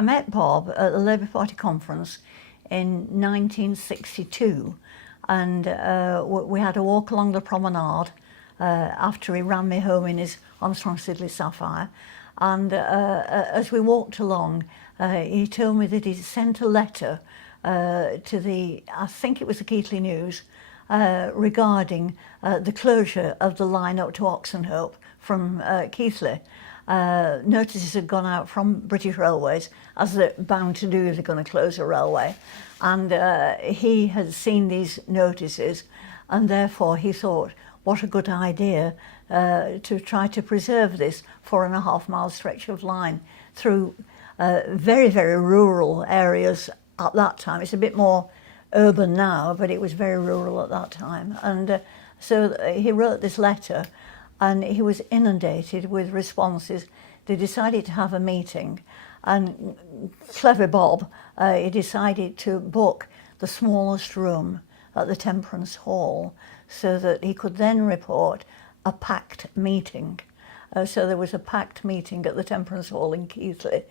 I met Bob at the Labour Party conference in 1962, and we had a walk along the promenade after he ran me home in his Armstrong Siddeley Sapphire. And as we walked along, he told me that he sent a letter to the, I think it was the Keighley News, regarding the closure of the line up to Oxenhope from Keighley. Notices had gone out from British Railways, as they're bound to do if they're going to close a railway, and he had seen these notices, and therefore he thought, what a good idea to try to preserve this 4.5 mile stretch of line through very, very rural areas at that time. It's a bit more urban now, but it was very rural at that time. And so he wrote this letter, and he was inundated with responses. They decided to have a meeting, and clever Bob, he decided to book the smallest room at the Temperance Hall so that he could then report a packed meeting. So there was a packed meeting at the Temperance Hall in Keighley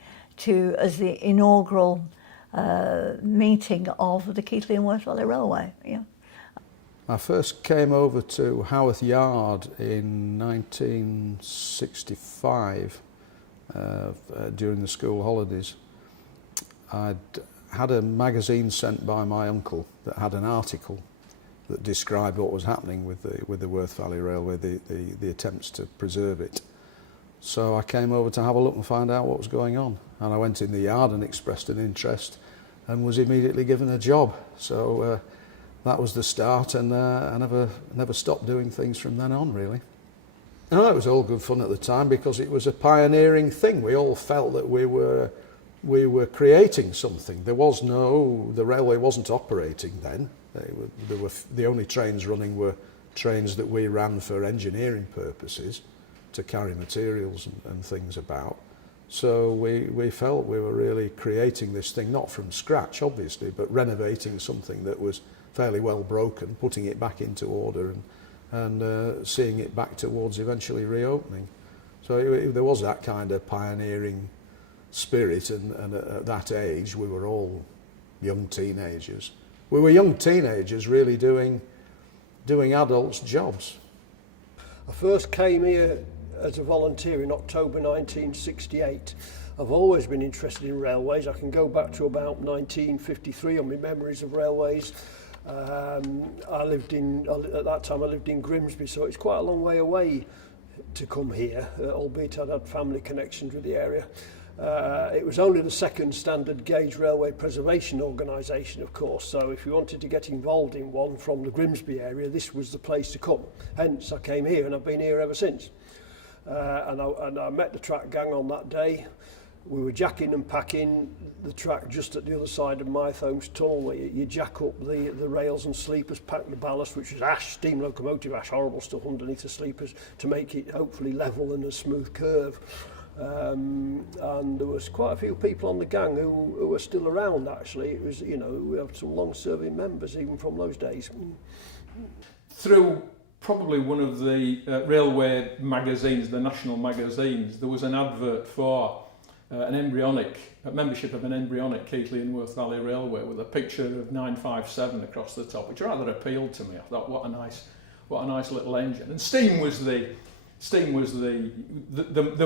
as the inaugural meeting of the Keighley and Worth Valley Railway. Yeah. I first came over to Haworth Yard in 1965 during the school holidays. I'd had a magazine sent by my uncle that had an article that described what was happening with the Worth Valley Railway, the attempts to preserve it. So I came over to have a look and find out what was going on. And I went in the yard and expressed an interest and was immediately given a job. So that was the start, and I never stopped doing things from then on, really. No, it was all good fun at the time because it was a pioneering thing. We all felt that we were creating something. The railway wasn't operating then. The only trains running were trains that we ran for engineering purposes to carry materials and things about. So we felt we were really creating this thing, not from scratch obviously, but renovating something that was fairly well broken, putting it back into order and seeing it back towards eventually reopening. So there was that kind of pioneering spirit, and at that age we were all young teenagers. We were young teenagers really doing adults' jobs. I first came here as a volunteer in October 1968. I've always been interested in railways. I can go back to about 1953 on my memories of railways. At that time I lived in Grimsby, so it's quite a long way away to come here, albeit I'd had family connections with the area. It was only the second standard gauge railway preservation organisation, of course, so if you wanted to get involved in one from the Grimsby area, this was the place to come. Hence I came here, and I've been here ever since. And I met the track gang on that day. We were jacking and packing the track just at the other side of Mytholm's Tunnel. You jack up the rails and sleepers, pack the ballast, which is ash, steam locomotive ash, horrible stuff underneath the sleepers to make it hopefully level and a smooth curve. And there was quite a few people on the gang who were still around actually. It was, we have some long-serving members even from those days. Through probably one of the railway magazines, the national magazines, there was an advert for membership of an embryonic Keighley and Worth Valley Railway with a picture of 957 across the top, which rather appealed to me. I thought, what a nice little engine. And steam was the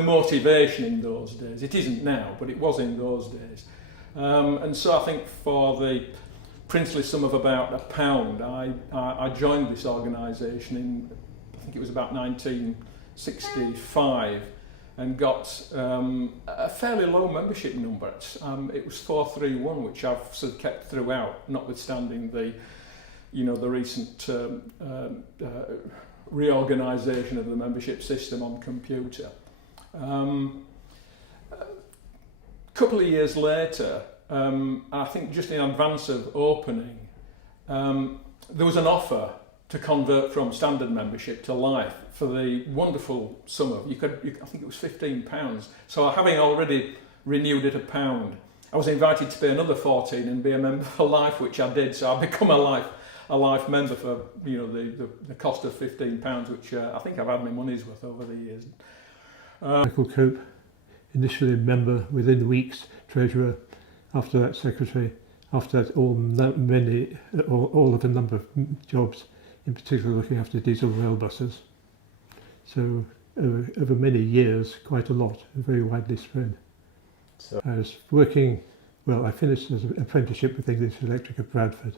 motivation in those days. It isn't now, but it was in those days. And so I think for the princely sum of about £1, I joined this organisation in, I think it was about 1965, and got a fairly low membership number. It was 431, which I've sort of kept throughout, notwithstanding the recent reorganisation of the membership system on computer. A couple of years later, I think just in advance of opening, there was an offer to convert from standard membership to life for the wonderful sum of, I think it was £15. So having already renewed at £1, I was invited to pay another 14 and be a member for life, which I did. So I've become a life member for the cost of £15, which I think I've had my money's worth over the years. Michael Coop initially member, within weeks treasurer, after that secretary, after that all of a number of jobs, in particular looking after diesel rail buses. So over many years, quite a lot, very widely spread. So I was working, well, I finished as an apprenticeship with English Electric at Bradford,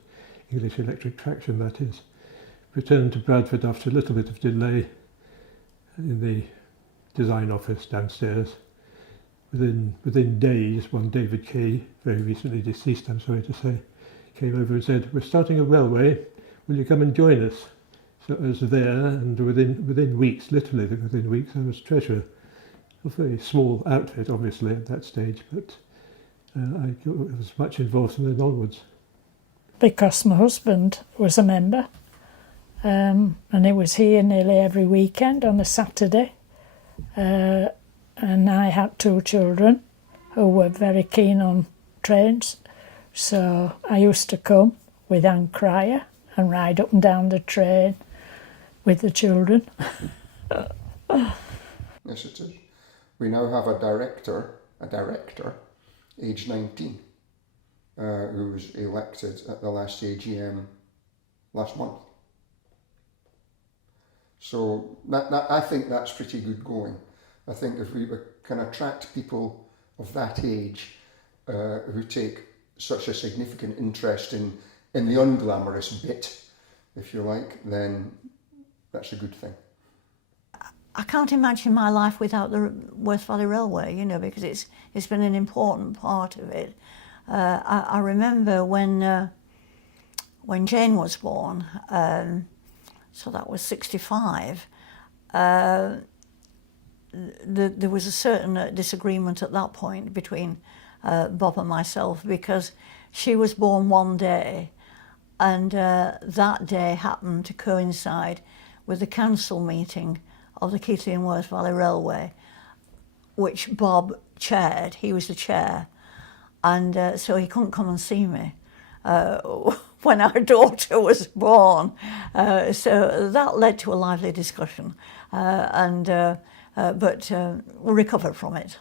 English Electric Traction that is. Returned to Bradford after a little bit of delay in the design office downstairs. Within days, one David Kay, very recently deceased, I'm sorry to say, came over and said, "We're starting a railway, will you come and join us?" So I was there, and within weeks, literally within weeks, I was treasurer. A very small outfit, obviously, at that stage, but I was much involved from then onwards. Because my husband was a member, and he was here nearly every weekend on a Saturday. And I had 2 children who were very keen on trains, so I used to come with Anne Cryer and ride up and down the train with the children. Yes, it is. We now have a director, age 19, who was elected at the last AGM last month. So I think that's pretty good going. I think if we can attract people of that age who take such a significant interest in the unglamorous bit, if you like, then that's a good thing. I can't imagine my life without the Worth Valley Railway, you know, because it's been an important part of it. I remember when Jane was born, so that was 65. There was a certain disagreement at that point between Bob and myself, because she was born one day, and that day happened to coincide with the council meeting of the Keighley and Worth Valley Railway, which Bob chaired. He was the chair, and so he couldn't come and see me when our daughter was born. So that led to a lively discussion, but we recovered from it.